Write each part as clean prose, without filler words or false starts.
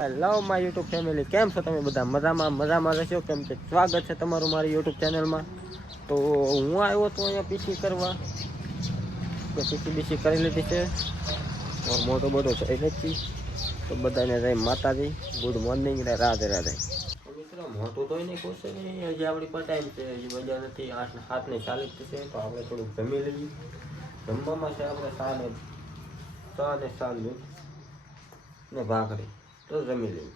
Hello my YouTube family, કેમ છો તમે બધા? મજામાં રહેશો? કેમ કે સ્વાગત છે તમારું મારી યુટ્યુબ ચેનલમાં. તો હું આવ્યો તો અહીંયા પીસી કરવા, પીસી કરી લીધી છે. મોટો બધો થઈ નથી. તો બધાને જય માતાજી, ગુડ મોર્નિંગ ને રાધે રાધે. મિત્રો મોટું તો નહીં પૂછે નહીં, હજી આપણી પાસે ટાઈમ છે, હજી બજાર નથી 8:07 છે. તો આપણે થોડુંક જમી લઈએ. જમવામાં છે આપણે સાને ને ભાખરી. તો જમી લઈએ.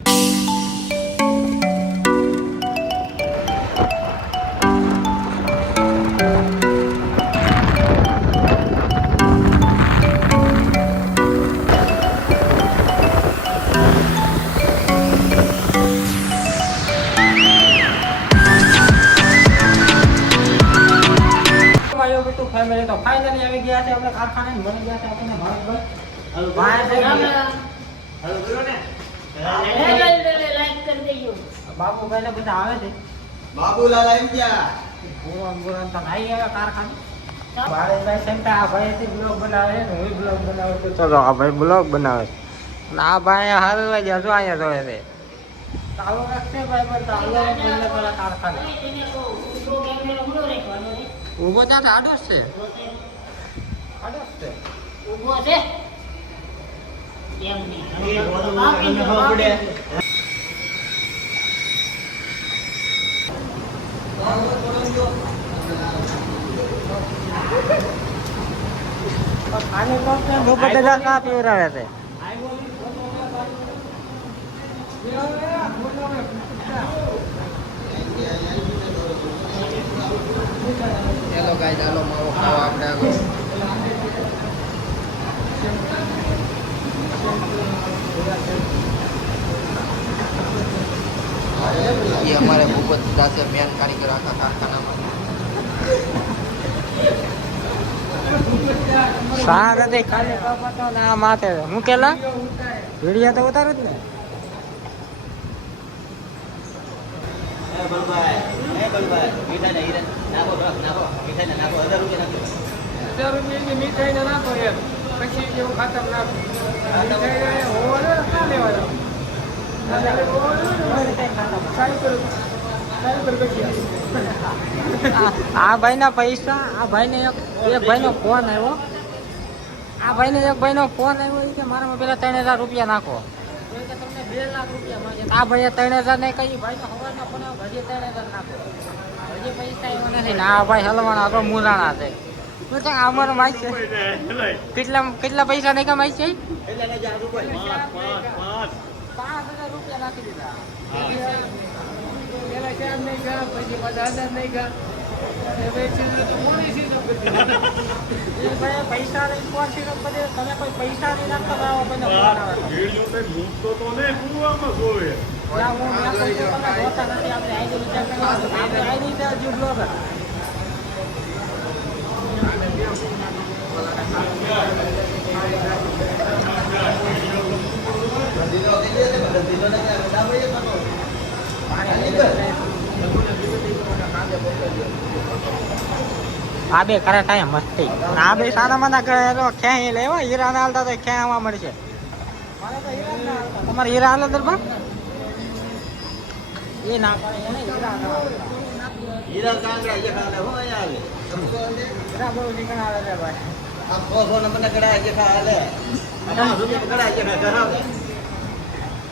ફેમિલી તો ફાઇનલી આવી ગયા છે આપણે કારખાને. મળી ગયા છે આપણને બાબુભાઈ ને બધા આવે છે. બાબુલાલ આવી ગયા. ગુરાન તો આવી ગયા કારખાને. ભાઈ સેમટા આ ભાઈ બ્લોગ બનાવે છે, હું બ્લોગ બનાવું છું. ચલો આ ભાઈ બ્લોગ બનાવે છે અને આ ભાઈ હાલવા ગયા જો અહીંયા જોવે છે. ચાલો રાખશે ભાઈ, પણ ચાલો પેલા કારખાને ઉભો ત્યાં આડો છે. ઉભો છે એમ આને તો બધા ચા પીવરાવે છે. ચલો ગાઈસ, ચાલો માવો ખાવા આપણે આગળ. ये हमारे भूपत दास मेन कारीगर आखा कारखानाમાં સારા દે ખાલી કપાતો ને આ માથે હું કેલા વિડિયા તો ઉતાર જ ને. મીઠાઈ નાખો એમ પછી કેવું ખાતર નાખો. આ ભાઈ ના પૈસા, આ ભાઈ ને એક ભાઈ નો ફોન આવ્યો. આ ભાઈ ને એક ભાઈ નો ફોન આવ્યો કે મારામાં પેલા 3000 રૂપિયા નાખો. તમને 2 લાખ રૂપિયા મળે. આ ભાઈએ 3000 નહીં કહી, ભાઈ નો સવારના ફોન આવ્યો, હજી 3000 નાખો. હજી પૈસા આવ્યો નથી ને આ ભાઈ હલવાના આગળ મુરાણા છે. અમારો માઇક છે. કેટલા પૈસા નહીં કમાઈ છે? 5000 રૂપિયા નાખી દીધા. પૈસા નહીં પહોંચી તમે કોઈ પૈસા નહીં નાખતા. આ બે ખરા ટાઈમ મસ્તી. આ બે સારામાં ક્યાંય લેવા હીરા ના હાલતા તો ક્યાં આવવા મળશે. તમારે હીરા હાલ દરબાર એ ના હીરા કાંગડા જે ખાલે હો આવે. હીરા બહુ નીકળા આવે છે ભાઈ. આ 500 નંબર કડા જે ખાલે 5 રૂપિયા કડા જે કરાવે.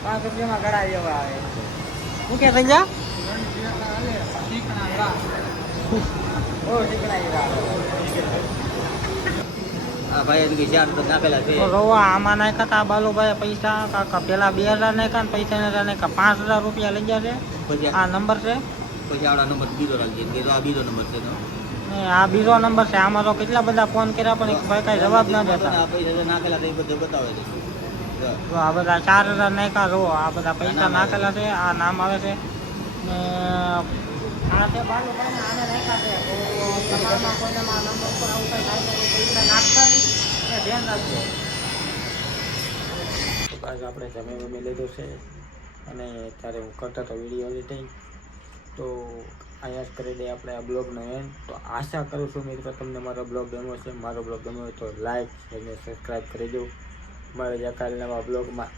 5 રૂપિયામાં કડા જેવા આવે. શું કે સંજા? આમાં નાખ્યા હતા બાલુભાઈ પૈસા. કાકા પેલા 2000 નાખ્યા, પૈસા નાખ્યા 5000 રૂપિયા લઈ ગયા છે. આ નંબર છે. પછી આવડા નંબર બીજો રાખજે. આ બીજો નંબર છે. આ બીજો નંબર છે. આમાં તો કેટલા બધા ફોન કર્યા પણ ભાઈ કઈ જવાબ ના દેતા. પૈસા નાખેલા એ બધું બતાવે છે. આ બધા 4000 નાખ્યા. જો આ બધા પૈસા નાખેલા છે. આ નામ આવે છે આ તે બાલુભાઈ આને નાખ્યા છે. તમારામાં કોઈને નંબર ઉપર આવું કઈ થાય તો પૈસા નાખતા નહીં, ધ્યાન રાખજો. આપણે જમી લીધું છે અને ત્યારે હું કરતા તો વિડીયો લીધી. તો અહીંયા જ કરી દઈએ આપણે આ બ્લોગનો એન્ડ. તો આશા કરું છું મિત્રો તમને મારો બ્લોગ ગમ્યો છે. મારો બ્લોગ ગમ્યો હોય તો લાઈક અને સબસ્ક્રાઈબ કરી દો. મારા જે કાલે નવા બ્લોગમાં